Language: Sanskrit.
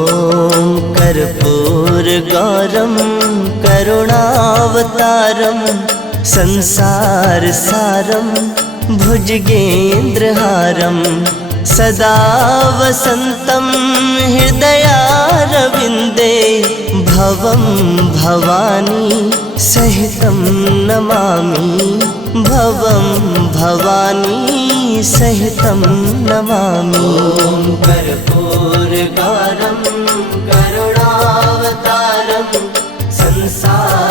ॐ कर्पूरगौरं करुणावतारं संसारसारं भुजगेन्द्रहारं सदा वसन्तं हृदयारविन्दे भवं भवानी सहितं नमामि भवं भवानी सहितं नमामि। कर्पूरगौरं करुणावतारं संसार